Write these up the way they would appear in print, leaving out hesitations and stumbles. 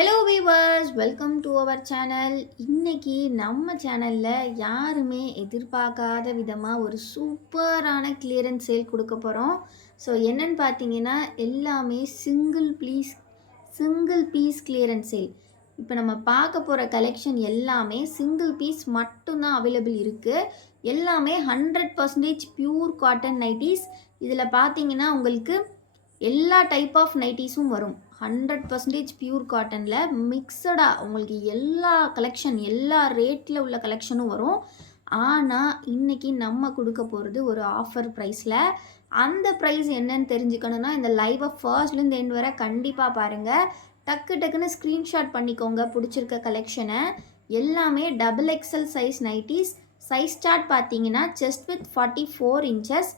Hello viewers, welcome to our channel. இன்னைக்கு நம்ம சேனலில் யாருமே எதிர்பார்க்காத விதமாக ஒரு சூப்பரான கிளியரன்ஸ் சேல் கொடுக்க போகிறோம். ஸோ என்னன்னு பார்த்தீங்கன்னா எல்லாமே சிங்கிள் பீஸ் கிளியரன்ஸ் சேல். இப்போ நம்ம பார்க்க போகிற கலெக்ஷன் எல்லாமே சிங்கிள் பீஸ் மட்டும்தான் அவைலபிள் இருக்குது. எல்லாமே 100% பியூர் காட்டன் நைட்டிஸ். இதில் பார்த்தீங்கன்னா உங்களுக்கு எல்லா டைப் ஆஃப் நைட்டிஸும் வரும். 100% பியூர் காட்டனில் மிக்சடாக உங்களுக்கு எல்லா கலெக்ஷன் எல்லா ரேட்டில் உள்ள கலெக்ஷனும் வரும். ஆனால் இன்றைக்கி நம்ம கொடுக்க போகிறது ஒரு ஆஃபர் ப்ரைஸில். அந்த ப்ரைஸ் என்னன்னு தெரிஞ்சுக்கணுன்னா இந்த லைவை ஃபர்ஸ்ட்லேருந்து எண்ட் வரை கண்டிப்பாக பாருங்கள். டக்குன்னு ஸ்க்ரீன்ஷாட் பண்ணிக்கோங்க பிடிச்சிருக்க கலெக்ஷனை. எல்லாமே XXL size nighties. Size chart பார்த்தீங்கன்னா chest width 44 inches,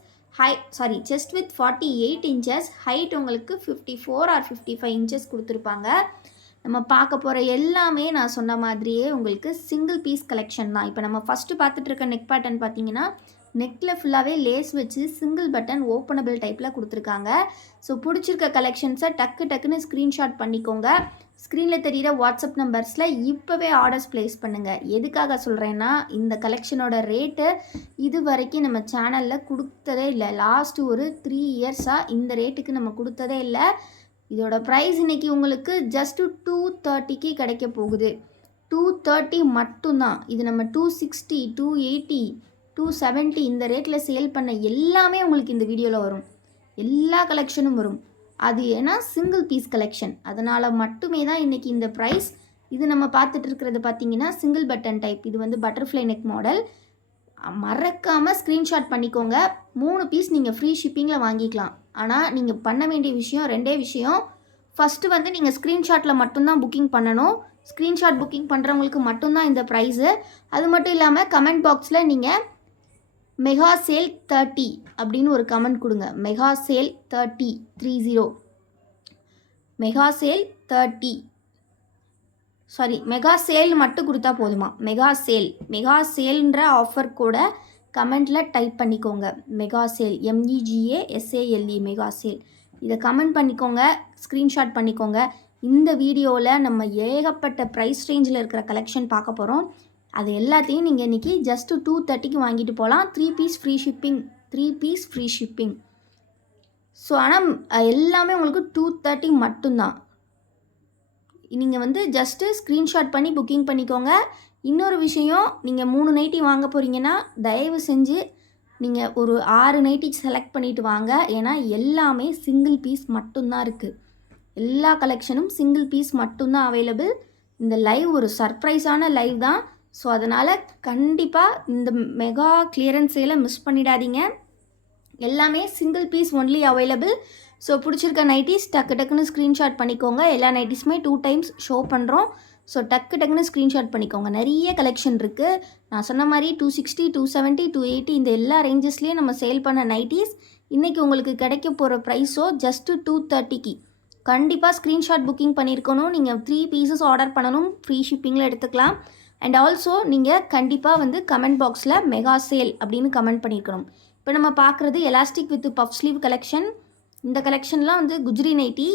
chest width 48 inches, height உங்களுக்கு 54 ஆர் 55 இன்ச்சஸ் கொடுத்துருப்பாங்க. நம்ம பார்க்க போகிற எல்லாமே நான் சொன்ன மாதிரியே உங்களுக்கு சிங்கிள் பீஸ் கலெக்ஷன் தான். இப்போ நம்ம ஃபஸ்ட்டு பார்த்துட்டு இருக்க நெக் பேட்டர்ன் பார்த்தீங்கன்னா நெக்கில் ஃபுல்லாகவே லேஸ் வச்சு சிங்கிள் பட்டன் ஓப்பனபிள் டைப்பில் கொடுத்துருக்காங்க. ஸோ பிடிச்சிருக்க கலெக்ஷன்ஸை டக்குன்னு ஸ்க்ரீன்ஷாட் பண்ணிக்கோங்க. ஸ்க்ரீனில் தெரிகிற வாட்ஸ்அப் நம்பர்ஸில் இப்போவே ஆர்டர்ஸ் ப்ளேஸ் பண்ணுங்கள். எதுக்காக சொல்கிறேன்னா இந்த கலெக்ஷனோட ரேட்டு இது வரைக்கும் நம்ம சேனலில் கொடுத்ததே இல்லை. லாஸ்ட்டு ஒரு 3 இயர்ஸாக இந்த ரேட்டுக்கு நம்ம கொடுத்ததே இல்லை. இதோட ப்ரைஸ் இன்றைக்கி உங்களுக்கு ஜஸ்ட்டு 230க்கு கிடைக்க போகுது. 230 மட்டும்தான். இது நம்ம 260, 280, 270 இந்த ரேட்டில் சேல் பண்ண எல்லாமே உங்களுக்கு இந்த வீடியோவில் வரும். எல்லா கலெக்ஷனும் வரும். அது ஏன்னா சிங்கிள் பீஸ் கலெக்ஷன், அதனால் மட்டுமே தான் இன்றைக்கி இந்த ப்ரைஸ். இது நம்ம பார்த்துட்டு இருக்கிறது பார்த்தீங்கன்னா சிங்கிள் பட்டன் டைப். இது வந்து பட்டர்ஃப்ளை நெக் மாடல். மறக்காமல் ஸ்க்ரீன்ஷாட் பண்ணிக்கோங்க. 3 பீஸ் நீங்கள் ஃப்ரீ ஷிப்பிங்கில் வாங்கிக்கலாம். ஆனால் நீங்கள் பண்ண வேண்டிய விஷயம் 2 விஷயம். ஃபஸ்ட்டு வந்து நீங்கள் ஸ்க்ரீன்ஷாட்டில் மட்டும்தான் புக்கிங் பண்ணணும். ஸ்க்ரீன்ஷாட் புக்கிங் பண்ணுறவங்களுக்கு மட்டும்தான் இந்த ப்ரைஸு. அது மட்டும் இல்லாமல் கமெண்ட் பாக்ஸில் நீங்கள் மெகா சேல் 30 அப்படின்னு ஒரு கமெண்ட் கொடுங்க. Mega sale 30 mega sale 30 mega sale மட்டும் கொடுத்தா போதுமா? மெகா சேல்ன்ற ஆஃபர் கூட கமெண்ட்டில் டைப் பண்ணிக்கோங்க. Mega sale MEGASALE mega sale. இதை கமெண்ட் பண்ணிக்கோங்க, ஸ்க்ரீன்ஷாட் பண்ணிக்கோங்க. இந்த வீடியோவில் நம்ம ஏகப்பட்ட ப்ரைஸ் ரேஞ்சில் இருக்கிற கலெக்ஷன் பார்க்க போகிறோம். அது எல்லாத்தையும் நீங்கள் இன்றைக்கி ஜஸ்ட்டு 230க்கு வாங்கிட்டு போகலாம். 3 பீஸ் ஃப்ரீ ஷிப்பிங். ஸோ ஆனால் எல்லாமே உங்களுக்கு 230 மட்டும்தான். நீங்கள் வந்து ஜஸ்ட்டு ஸ்க்ரீன்ஷாட் பண்ணி புக்கிங் பண்ணிக்கோங்க. இன்னொரு விஷயம், நீங்கள் 3 நைட்டி வாங்க போகிறீங்கன்னா தயவு செஞ்சு நீங்கள் ஒரு 6 நைட்டி செலக்ட் பண்ணிவிட்டு வாங்க. ஏன்னா எல்லாமே சிங்கிள் பீஸ் மட்டும்தான் இருக்குது. எல்லா கலெக்ஷனும் சிங்கிள் பீஸ் மட்டும்தான் அவைலபிள். இந்த லைவ் ஒரு சர்ப்ரைஸான லைவ் தான். ஸோ அதனால் கண்டிப்பாக இந்த மெகா கிளியரன்ஸ் சேலை மிஸ் பண்ணிடாதீங்க. எல்லாமே single piece only available. So பிடிச்சிருக்க நைட்டிஸ் டக்குன்னு ஸ்க்ரீன்ஷாட் பண்ணிக்கோங்க. எல்லா நைட்டிஸுமே 2 டைம்ஸ் ஷோ பண்ணுறோம். ஸோ டக்குன்னு ஸ்க்ரீன்ஷாட் பண்ணிக்கோங்க. நிறைய கலெக்ஷன் இருக்குது. நான் சொன்ன மாதிரி 260, 270, 280 இந்த எல்லா ரேஞ்சஸ்லேயும் நம்ம சேல் பண்ண நைட்டிஸ். இன்றைக்கி உங்களுக்கு கிடைக்க போகிற ப்ரைஸோ ஜஸ்ட்டு 230க்கு. கண்டிப்பாக ஸ்க்ரீன்ஷாட் புக்கிங் பண்ணியிருக்கணும். நீங்கள் 3 பீசஸ் ஆர்டர் பண்ணணும். ஃப்ரீ ஷிப்பிங்கில் எடுத்துக்கலாம். அண்ட் ஆல்சோ நீங்கள் கண்டிப்பாக வந்து கமெண்ட் பாக்ஸில் மெகா சேல் அப்படின்னு கமெண்ட் பண்ணியிருக்கணும். இப்போ நம்ம பார்க்குறது elastic with puff sleeve collection. இந்த கலெக்ஷன்லாம் வந்து குஜ்ரி நைட்டி.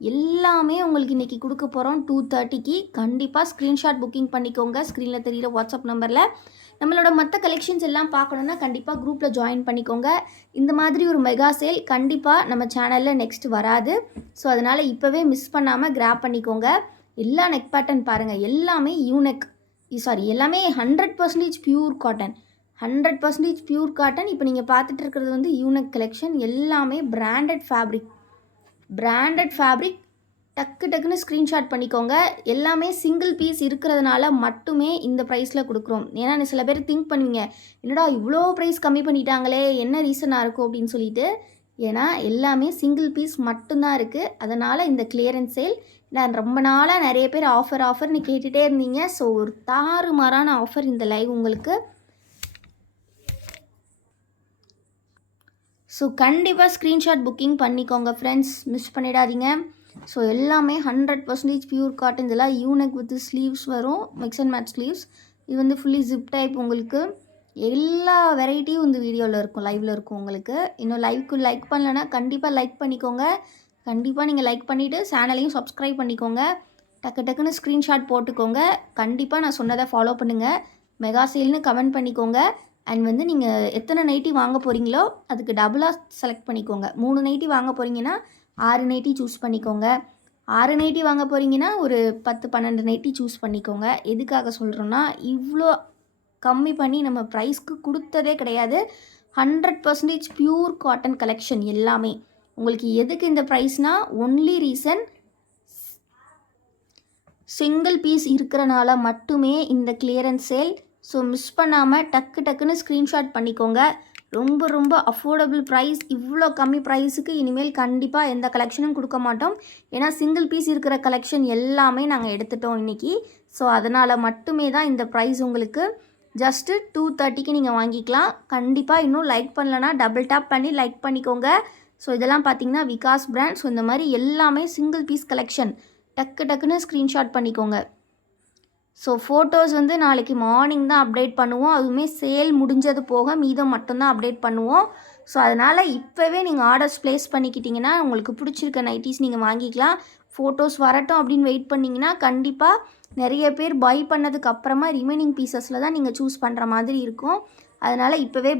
எல்லாமே உங்களுக்கு இன்றைக்கி கொடுக்க போகிறோம் 230க்கு. கண்டிப்பாக ஸ்க்ரீன்ஷாட் புக்கிங் பண்ணிக்கோங்க. ஸ்க்ரீனில் தெரிகிற வாட்ஸ்அப் நம்பரில். நம்மளோட மற்ற கலெக்ஷன்ஸ் எல்லாம் பார்க்கணுன்னா கண்டிப்பாக குரூப்பில் ஜாயின் பண்ணிக்கோங்க. இந்த மாதிரி ஒரு மெகா சேல் கண்டிப்பாக நம்ம சேனலில் நெக்ஸ்ட் வராது. ஸோ அதனால் இப்போவே மிஸ் பண்ணாமல் கிராப் பண்ணிக்கோங்க. எல்லா நெக் பேட்டர்ன் பாருங்கள். எல்லாமே எல்லாமே 100% பியூர் காட்டன். 100% pure cotton. இப்போ நீங்கள் பார்த்துட்டு இருக்கிறது வந்து யூனெக் கலெக்ஷன். எல்லாமே பிராண்டட் ஃபேப்ரிக். டக்குன்னு ஸ்க்ரீன்ஷாட் பண்ணிக்கோங்க. எல்லாமே சிங்கிள் பீஸ் இருக்கிறதுனால மட்டுமே இந்த ப்ரைஸில் கொடுக்குறோம். ஏன்னா சில பேர் திங்க் பண்ணுவீங்க, என்னடா இவ்வளோ ப்ரைஸ் கம்மி பண்ணிட்டாங்களே, என்ன ரீசனாக இருக்கும் அப்படின்னு சொல்லிட்டு. ஏன்னா எல்லாமே சிங்கிள் பீஸ் மட்டும்தான் இருக்குது. அதனால் இந்த கிளியரன்ஸ் சேல். நான் ரொம்ப நாளாக நிறைய பேர் ஆஃபர்னு கேட்டுகிட்டே இருந்தீங்க. ஸோ ஒரு தாறுமாறான ஆஃபர் இந்த லைவ் உங்களுக்கு. ஸோ கண்டிப்பாக ஸ்க்ரீன்ஷாட் புக்கிங் பண்ணிக்கோங்க ஃப்ரெண்ட்ஸ், மிஸ் பண்ணிடாதீங்க. ஸோ எல்லாமே 100% பியூர் காட்டன். இதெல்லாம் யூனெக் வித் ஸ்லீவ்ஸ் வரும், மிக்ஸ் அண்ட் மேட்ச் ஸ்லீவ்ஸ். இது வந்து ஃபுல்லி ஜிப் டைப். உங்களுக்கு எல்லா வெரைட்டியும் இந்த வீடியோவில் இருக்கும், லைவில் இருக்கும் உங்களுக்கு. இன்னும் லைக் பண்ணலைன்னா கண்டிப்பாக லைக் பண்ணிக்கோங்க. கண்டிப்பாக நீங்கள் லைக் பண்ணிவிட்டு சேனலையும் சப்ஸ்கிரைப் பண்ணிக்கோங்க. டக்கு டக்குன்னு ஸ்க்ரீன்ஷாட் போட்டுக்கோங்க. கண்டிப்பாக நான் சொன்னதை ஃபாலோ பண்ணுங்கள். மெகா சேல்னு கமெண்ட் பண்ணிக்கோங்க. அண்ட் வந்து நீங்கள் எத்தனை நைட்டி வாங்க போகிறீங்களோ அதுக்கு டபுளாக செலக்ட் பண்ணிக்கோங்க. 3 நைட்டி வாங்க போகிறீங்கன்னா 6 நைட்டி சூஸ் பண்ணிக்கோங்க. 6 நைட்டி வாங்க போகிறீங்கன்னா ஒரு 10-12 நைட்டி சூஸ் பண்ணிக்கோங்க. எதுக்காக சொல்கிறோன்னா, இவ்வளோ கம்மி பண்ணி நம்ம ப்ரைஸ்க்கு கொடுத்ததே கிடையாது. 100% பியூர் காட்டன் கலெக்ஷன் எல்லாமே. உங்களுக்கு எதுக்கு இந்த ப்ரைஸ்னால், ஒன்லி ரீசன் சிங்கிள் பீஸ் இருக்கிறனால மட்டுமே இந்த கிளியரன்ஸ் சேல். ஸோ மிஸ் பண்ணாமல் டக்கு டக்குன்னு ஸ்க்ரீன்ஷாட் பண்ணிக்கோங்க. ரொம்ப ரொம்ப அஃபோர்டபுள் ப்ரைஸ். இவ்வளோ கம்மி ப்ரைஸுக்கு இனிமேல் கண்டிப்பாக எந்த கலெக்ஷனும் கொடுக்க மாட்டோம். ஏன்னா சிங்கிள் பீஸ் இருக்கிற கலெக்ஷன் எல்லாமே நாங்கள் எடுத்துட்டோம் இன்றைக்கி. ஸோ அதனால் மட்டுமே தான் இந்த ப்ரைஸ். உங்களுக்கு ஜஸ்ட்டு 230க்கு நீங்கள் வாங்கிக்கலாம். கண்டிப்பாக இன்னும் லைக் பண்ணலன்னா டபுள் டேப் பண்ணி லைக் பண்ணிக்கோங்க. ஸோ இதெல்லாம் பார்த்தீங்கன்னா விகாஸ் பிராண்ட். ஸோ இந்த மாதிரி எல்லாமே சிங்கிள் பீஸ் கலெக்ஷன். டக்கு டக்குன்னு ஸ்க்ரீன்ஷாட் பண்ணிக்கோங்க. ஸோ ஃபோட்டோஸ் வந்து நாளைக்கு மார்னிங் தான் அப்டேட் பண்ணுவோம். அதுவுமே சேல் முடிஞ்சது போக மீதம் மட்டும்தான் அப்டேட் பண்ணுவோம். ஸோ அதனால் இப்போவே நீங்கள் ஆர்டர்ஸ் ப்ளேஸ் பண்ணிக்கிட்டிங்கன்னா உங்களுக்கு பிடிச்சிருக்க நைட்டிஸ் நீங்கள் வாங்கிக்கலாம். ஃபோட்டோஸ் வரட்டும் அப்படின்னு வெயிட் பண்ணிங்கன்னா கண்டிப்பாக நிறைய பேர் பை பண்ணதுக்கு அப்புறமா ரிமைனிங் பீசஸில் தான் நீங்கள் சூஸ் பண்ணுற மாதிரி இருக்கும். அதனால் இப்போவே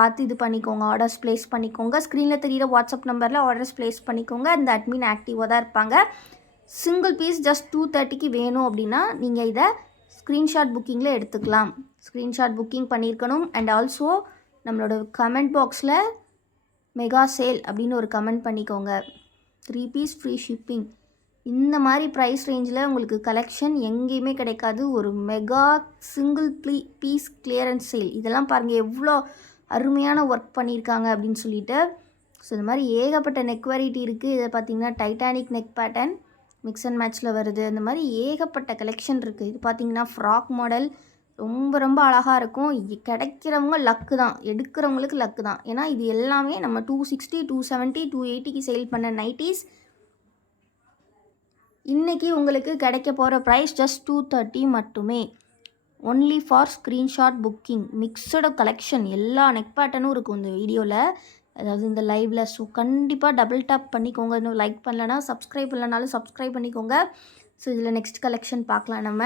பார்த்து இது பண்ணிக்கோங்க. ஆர்டர்ஸ் ப்ளேஸ் பண்ணிக்கோங்க. ஸ்க்ரீனில் தெரிகிற வாட்ஸ்அப் நம்பரில் ஆர்டர்ஸ் ப்ளேஸ் பண்ணிக்கோங்க. அந்த அட்மின் ஆக்டிவாக தான் இருப்பாங்க. சிங்கிள் பீஸ் ஜஸ்ட் 230க்கு வேணும் அப்படின்னா நீங்கள் இதை ஸ்க்ரீன்ஷாட் புக்கிங்கில் எடுத்துக்கலாம். ஸ்க்ரீன்ஷாட் புக்கிங் பண்ணியிருக்கணும். அண்ட் ஆல்சோ நம்மளோட கமெண்ட் பாக்ஸில் மெகா சேல் அப்படின்னு ஒரு கமெண்ட் பண்ணிக்கோங்க. 3 பீஸ் ஃப்ரீ ஷிப்பிங். இந்த மாதிரி ப்ரைஸ் ரேஞ்சில் உங்களுக்கு கலெக்ஷன் எங்கேயுமே கிடைக்காது. ஒரு mega single piece clearance sale. இதெல்லாம் பாருங்கள் எவ்வளோ அருமையான ஒர்க் பண்ணியிருக்காங்க அப்படின்னு சொல்லிட்டு. ஸோ இந்த மாதிரி ஏகப்பட்ட நெக் வெரைட்டி இருக்குது. இதை பார்த்திங்கன்னா Titanic neck pattern mix and மேட்ச்சில் வருது. இந்த மாதிரி ஏகப்பட்ட கலெக்ஷன் இருக்குது. இது பார்த்திங்கன்னா ஃப்ராக் மாடல் ரொம்ப ரொம்ப அழகாக இருக்கும். கிடைக்கிறவங்க லக்கு தான், எடுக்கிறவங்களுக்கு லக்கு தான். ஏன்னா இது எல்லாமே நம்ம 260, 270, 280க்கு சேல் பண்ண நைட்டிஸ். இன்றைக்கி உங்களுக்கு கிடைக்க போகிற ப்ரைஸ் ஜஸ்ட் 230 மட்டுமே. Only for screenshot booking. Mixed collection. எல்லா நெக் பேட்டர்னும் இருக்கும் இந்த வீடியோவில், அதாவது இந்த லைவில். ஸோ கண்டிப்பாக டபுள் டேப் பண்ணிக்கோங்க. இன்னும் லைக் பண்ணலன்னா, சப்ஸ்கிரைப் இல்லைனாலும் சப்ஸ்கிரைப் பண்ணிக்கோங்க. ஸோ இதில் நெக்ஸ்ட் கலெக்ஷன் பார்க்கலாம்.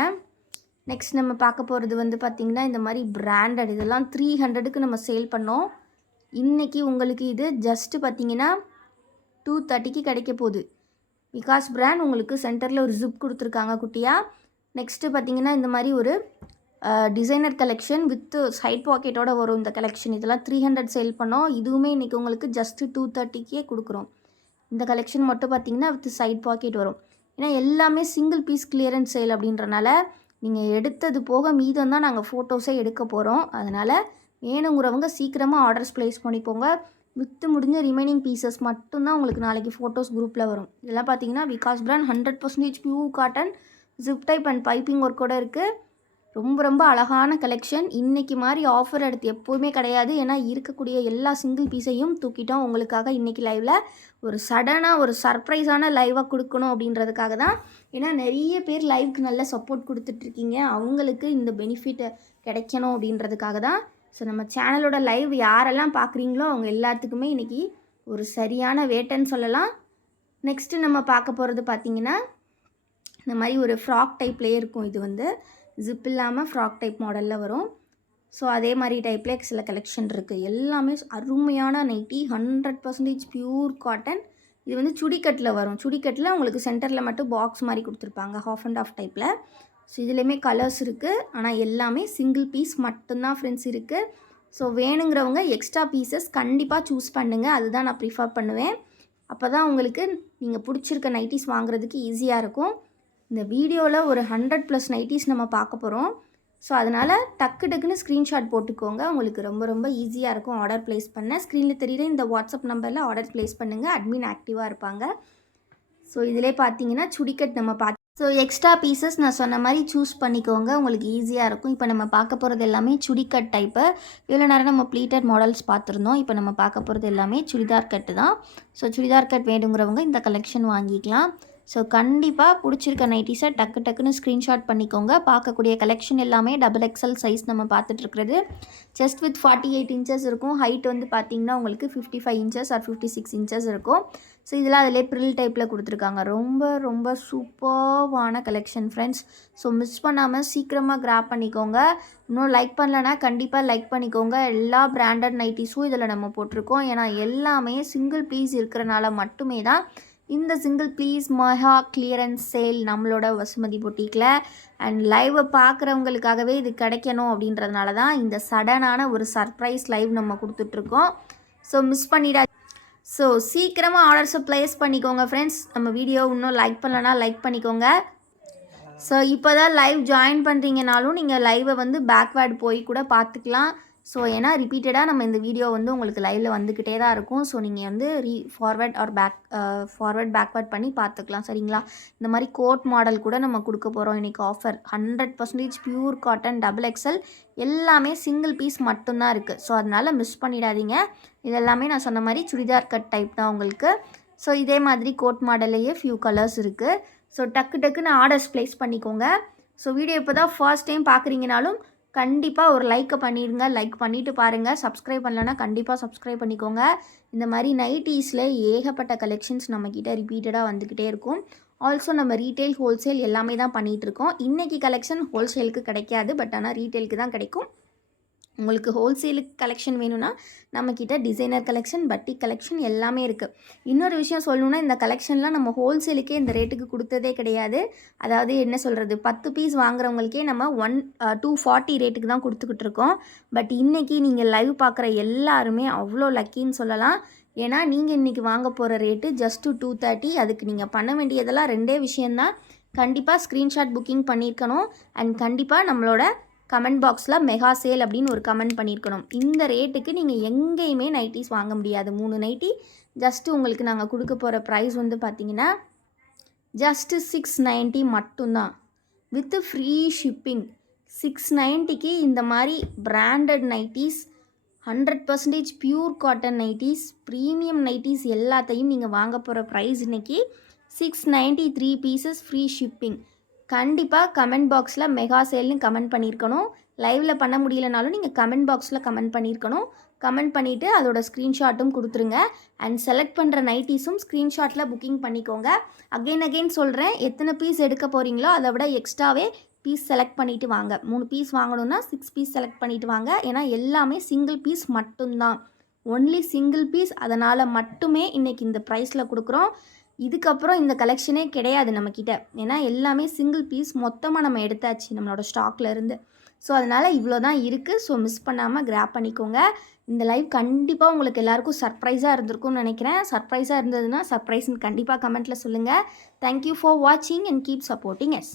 நெக்ஸ்ட் நம்ம பார்க்க போகிறது வந்து பார்த்திங்கன்னா இந்த மாதிரி பிராண்டட். இதெல்லாம் 300க்கு நம்ம சேல் பண்ணோம். இன்றைக்கி உங்களுக்கு இது ஜஸ்ட்டு பார்த்திங்கன்னா 230க்கு கிடைக்க போகுது. விகாஸ் பிராண்ட். உங்களுக்கு சென்டரில் ஒரு ஜிப் கொடுத்துருக்காங்க குட்டியாக. நெக்ஸ்ட்டு பார்த்திங்கன்னா இந்த மாதிரி ஒரு டிசைனர் கலெக்ஷன் வித் சைட் பாக்கெட்டோட வரும் இந்த கலெக்ஷன். இதெல்லாம் 300 சேல் பண்ணோம். இதுவுமே இன்றைக்கி உங்களுக்கு ஜஸ்ட்டு 230க்கே கொடுக்குறோம். இந்த கலெக்ஷன் மட்டும் பார்த்திங்கன்னா வித் சைட் பாக்கெட் வரும். ஏன்னா எல்லாமே சிங்கிள் பீஸ் கிளியரன்ஸ் சேல் அப்படின்றனால நீங்கள் எடுத்தது போக மீதம் தான் நாங்கள் ஃபோட்டோஸே எடுக்க போகிறோம். அதனால் வேணுங்கிறவங்க சீக்கிரமாக ஆர்டர்ஸ் ப்ளேஸ் பண்ணிக்கோங்க. விற்று முடிஞ்ச ரிமைனிங் பீசஸ் மட்டும்தான் உங்களுக்கு நாளைக்கு ஃபோட்டோஸ் குரூப்பில் வரும். இதெல்லாம் பார்த்தீங்கன்னா Vikas brand 100% pure cotton zip type and piping ஒர்க்கோட இருக்குது. ரொம்ப ரொம்ப அழகான கலெக்ஷன். இன்றைக்கி மாதிரி ஆஃபர் எடுத்து எப்போவுமே கிடையாது. ஏன்னா இருக்கக்கூடிய எல்லா சிங்கிள் பீஸையும் தூக்கிட்டோம் உங்களுக்காக இன்றைக்கி லைவில். ஒரு சடனாக ஒரு சர்ப்ரைஸான லைவாக கொடுக்கணும் அப்படின்றதுக்காக தான். ஏன்னா நிறைய பேர் லைவுக்கு நல்ல சப்போர்ட் கொடுத்துட்ருக்கீங்க. அவங்களுக்கு இந்த பெனிஃபிட் கிடைக்கணும் அப்படின்றதுக்காக தான். ஸோ நம்ம சேனலோட லைவ் யாரெல்லாம் பார்க்குறீங்களோ அவங்க எல்லாத்துக்குமே இன்றைக்கி ஒரு சரியான வேட்டைன்னு சொல்லலாம். நெக்ஸ்ட்டு நம்ம பார்க்க போகிறது பார்த்திங்கன்னா இந்த மாதிரி ஒரு ஃப்ராக் டைப்லேயே இருக்கும். இது வந்து ஜிப் இல்லாமல் ஃப்ராக் டைப் மாடலில் வரும். ஸோ அதே மாதிரி டைப்பில் சில கலெக்ஷன் இருக்குது. எல்லாமே அருமையான நைட்டி. 100% pure cotton. இது வந்து சுடிக்கட்டில் வரும். சுடிக்கட்டில் உங்களுக்கு சென்டரில் மட்டும் பாக்ஸ் மாதிரி கொடுத்துருப்பாங்க, ஹாஃப் அண்ட் ஆஃப் டைப்பில். ஸோ இதுலேயுமே கலர்ஸ் இருக்குது. ஆனால் எல்லாமே சிங்கிள் பீஸ் மட்டும்தான் ஃப்ரெண்ட்ஸ் இருக்குது. ஸோ வேணுங்கிறவங்க எக்ஸ்ட்ரா பீசஸ் கண்டிப்பாக சூஸ் பண்ணுங்கள். அதுதான் நான் ப்ரிஃபர் பண்ணுவேன். அப்போ தான் உங்களுக்கு நீங்கள் பிடிச்சிருக்க நைட்டிஸ் வாங்குறதுக்கு ஈஸியாக இருக்கும். இந்த வீடியோவில் ஒரு 100+ நைட்டிஸ் நம்ம பார்க்க போகிறோம். ஸோ அதனால் டக்கு டக்குன்னு ஸ்க்ரீன்ஷாட் போட்டுக்கோங்க. உங்களுக்கு ரொம்ப ரொம்ப ஈஸியாக இருக்கும் ஆர்டர் ப்ளேஸ் பண்ண. ஸ்க்ரீனில் தெரியுற இந்த வாட்ஸ்அப் நம்பரில் ஆர்டர் ப்ளேஸ் பண்ணுங்கள். அட்மின் ஆக்டிவாக இருப்பாங்க. ஸோ இதிலே பார்த்தீங்கன்னா சுடிக்கட் நம்ம ஸோ எக்ஸ்ட்ரா பீசஸ் நான் சொன்ன மாதிரி சூஸ் பண்ணிக்கோங்க. உங்களுக்கு ஈஸியாக இருக்கும். இப்போ நம்ம பார்க்க போகிறது எல்லாமே சுடிக்கட் டைப்பு. இவ்வளோ நேரம் நம்ம ப்ளீட்டட் மாடல்ஸ் பார்த்துருந்தோம். இப்போ நம்ம பார்க்க போகிறது எல்லாமே சுடிதார் கட்டு தான். ஸோ சுடிதார் கட் வேணுங்கிறவங்க இந்த கலெக்ஷன் வாங்கிக்கலாம். ஸோ கண்டிப்பாக பிடிச்சிருக்க நைட்டிஸை டக்கு டக்குன்னு ஸ்க்ரீன்ஷாட் பண்ணிக்கோங்க. பார்க்கக்கூடிய கலெக்ஷன் எல்லாமே XXL சைஸ் நம்ம பார்த்துட்ருக்கிறது. செஸ்ட் வித் 48 இன்ச்சஸ் இருக்கும். ஹைட் வந்து பார்த்திங்கன்னா உங்களுக்கு 55 இன்ச்சஸ் ஆர் 56 இன்ச்சஸ் இருக்கும். ஸோ இதெல்லாம் அதிலே ப்ரில் டைப்பில் கொடுத்துருக்காங்க. ரொம்ப ரொம்ப சூப்பர்வான கலெக்ஷன் ஃப்ரெண்ட்ஸ். ஸோ மிஸ் பண்ணாமல் சீக்கிரமாக கிராப் பண்ணிக்கோங்க. இன்னும் லைக் பண்ணலன்னா கண்டிப்பாக லைக் பண்ணிக்கோங்க. எல்லா பிராண்டட் நைட்டிஸும் இதில் நம்ம போட்டிருக்கோம். ஏன்னா எல்லாமே சிங்கிள் பீஸ் இருக்கிறனால மட்டுமே தான் இந்த சிங்கிள் பீஸ் மஹா கிளியரன்ஸ் சேல் நம்மளோட வசுமதி பொட்டிக்கில். அண்ட் லைவை பார்க்குறவங்களுக்காகவே இது கிடைக்கணும் அப்படின்றதுனால தான் இந்த சடனான ஒரு சர்ப்ரைஸ் லைவ் நம்ம கொடுத்துட்ருக்கோம். So miss பண்ணிடாது. ஸோ சீக்கிரமாக ஆர்டர்ஸை ப்ளேஸ் பண்ணிக்கோங்க ஃப்ரெண்ட்ஸ். நம்ம வீடியோ இன்னும் லைக் பண்ணலன்னா லைக் பண்ணிக்கோங்க. ஸோ இப்போ தான் லைவ் ஜாயின் பண்ணுறீங்கனாலும் நீங்கள் லைவை வந்து பேக்வேர்டு போய் கூட பார்த்துக்கலாம். ஸோ ஏன்னா ரிப்பீட்டடாக நம்ம இந்த வீடியோ வந்து உங்களுக்கு லைவில் வந்துக்கிட்டே தான் இருக்கும். ஸோ நீங்கள் வந்து ஃபார்வர்ட் ஆர் பேக்வேர்ட் பண்ணி பார்த்துக்கலாம் சரிங்களா. இந்த மாதிரி கோட் மாடல் கூட நம்ம கொடுக்க போகிறோம் இன்றைக்கி ஆஃபர். 100% பியூர் காட்டன் XXL எல்லாமே சிங்கிள் பீஸ் மட்டும்தான் இருக்குது. ஸோ அதனால் மிஸ் பண்ணிடாதீங்க. இதெல்லாமே நான் சொன்ன மாதிரி சுடிதார் கட் டைப் தான் உங்களுக்கு. ஸோ இதே மாதிரி கோட் மாடல்லையே ஃபியூ கலர்ஸ் இருக்குது. ஸோ டக்குன்னு ஆர்டர்ஸ் ப்ளேஸ் பண்ணிக்கோங்க. ஸோ வீடியோ இப்போ தான் ஃபர்ஸ்ட் டைம் பார்க்குறீங்கனாலும் கண்டிப்பாக ஒரு லைக்கை பண்ணிடுங்க. லைக் பண்ணிவிட்டு பாருங்கள். சப்ஸ்கிரைப் பண்ணலன்னா கண்டிப்பாக சப்ஸ்கிரைப் பண்ணிக்கோங்க. இந்த மாதிரி நைட்டீஸில் ஏகப்பட்ட கலெக்ஷன்ஸ் நம்மக்கிட்ட ரிப்பீட்டடாக வந்துக்கிட்டே இருக்கும். ஆல்சோ நம்ம ரீட்டைல் ஹோல்சேல் எல்லாமே தான் பண்ணிகிட்ருக்கோம். இன்றைக்கி கலெக்ஷன் ஹோல்சேலுக்கு கிடைக்காது, பட் ஆனால் ரீட்டைலுக்கு தான் கிடைக்கும். உங்களுக்கு ஹோல்சேலுக்கு கலெக்ஷன் வேணும்னா நம்மக்கிட்ட டிசைனர் கலெக்ஷன், பட்டிக் கலெக்ஷன் எல்லாமே இருக்குது. இன்னொரு விஷயம் சொல்லணுன்னா, இந்த கலெக்ஷன்லாம் நம்ம ஹோல்சேலுக்கே இந்த ரேட்டுக்கு கொடுத்ததே கிடையாது. அதாவது என்ன சொல்கிறது, 10 பீஸ் வாங்குறவங்களுக்கே நம்ம 240 ரேட்டுக்கு தான் கொடுத்துக்கிட்டு இருக்கோம். பட் இன்றைக்கி நீங்கள் லைவ் பார்க்குற எல்லாருமே அவ்வளோ லக்கின்னு சொல்லலாம். ஏன்னா நீங்கள் இன்றைக்கி வாங்க போகிற ரேட்டு ஜஸ்ட்டு 230. அதுக்கு நீங்கள் பண்ண வேண்டியதெல்லாம் 2 விஷயந்தான். கண்டிப்பாக ஸ்க்ரீன்ஷாட் புக்கிங் பண்ணியிருக்கணும். அண்ட் கண்டிப்பாக நம்மளோட கமெண்ட் பாக்ஸில் மெகா சேல் அப்படின்னு ஒரு கமெண்ட் பண்ணியிருக்கணும். இந்த ரேட்டுக்கு நீங்கள் எங்கேயுமே நைட்டிஸ் வாங்க முடியாது. 3 நைட்டி ஜஸ்ட்டு உங்களுக்கு நாங்கள் கொடுக்க போகிற ப்ரைஸ் வந்து பார்த்திங்கன்னா ஜஸ்ட்டு 690 மட்டும்தான் வித் ஃப்ரீ ஷிப்பிங். 690க்கு இந்த மாதிரி branded nighties, 100% pure cotton nighties, premium nighties எல்லாத்தையும் நீங்கள் வாங்க போகிற ப்ரைஸ் இன்றைக்கி 690, 3 பீசஸ் ஃப்ரீ ஷிப்பிங். கண்டிப்பாக கமெண்ட் பாக்ஸில் மெகா சேல்னு கமெண்ட் பண்ணியிருக்கணும். லைவில் பண்ண முடியலனாலும் நீங்கள் கமெண்ட் பாக்ஸில் கமெண்ட் பண்ணியிருக்கணும். கமெண்ட் பண்ணிவிட்டு அதோட ஸ்க்ரீன்ஷாட்டும் கொடுத்துருங்க. அண்ட் செலக்ட் பண்ணுற நைட்டிஸும் ஸ்க்ரீன்ஷாட்டில் புக்கிங் பண்ணிக்கோங்க. அகெயின் சொல்கிறேன், எத்தனை பீஸ் எடுக்க போகிறீங்களோ அதை விட எக்ஸ்ட்ராவே பீஸ் செலக்ட் பண்ணிவிட்டு வாங்க. 3 பீஸ் வாங்கணுன்னா 6 பீஸ் செலக்ட் பண்ணிவிட்டு வாங்க. ஏன்னா எல்லாமே சிங்கிள் பீஸ் மட்டும்தான், ஒன்லி சிங்கிள் பீஸ். அதனால் மட்டுமே இன்றைக்கி இந்த ப்ரைஸில் கொடுக்குறோம். இதுக்கப்புறம் இந்த கலெக்ஷனே கிடையாது நம்மக்கிட்ட. ஏன்னா எல்லாமே சிங்கிள் பீஸ் மொத்தமாக நம்ம எடுத்தாச்சு நம்மளோட ஸ்டாக்கில் இருந்து. ஸோ அதனால் இவ்வளோ தான் இருக்குது. ஸோ மிஸ் பண்ணாமல் கிராப் பண்ணிக்கோங்க. இந்த லைவ் கண்டிப்பாக உங்களுக்கு எல்லாருக்கும் சர்ப்ரைஸாக இருந்திருக்கும்னு நினைக்கிறேன். சர்ப்ரைஸாக இருந்ததுன்னா சர்ப்ரைஸ்ன்னு கண்டிப்பாக கமெண்ட்டில் சொல்லுங்கள். தேங்க்யூ ஃபார் வாட்சிங் அண்ட் கீப் சப்போர்ட்டிங் எஸ்.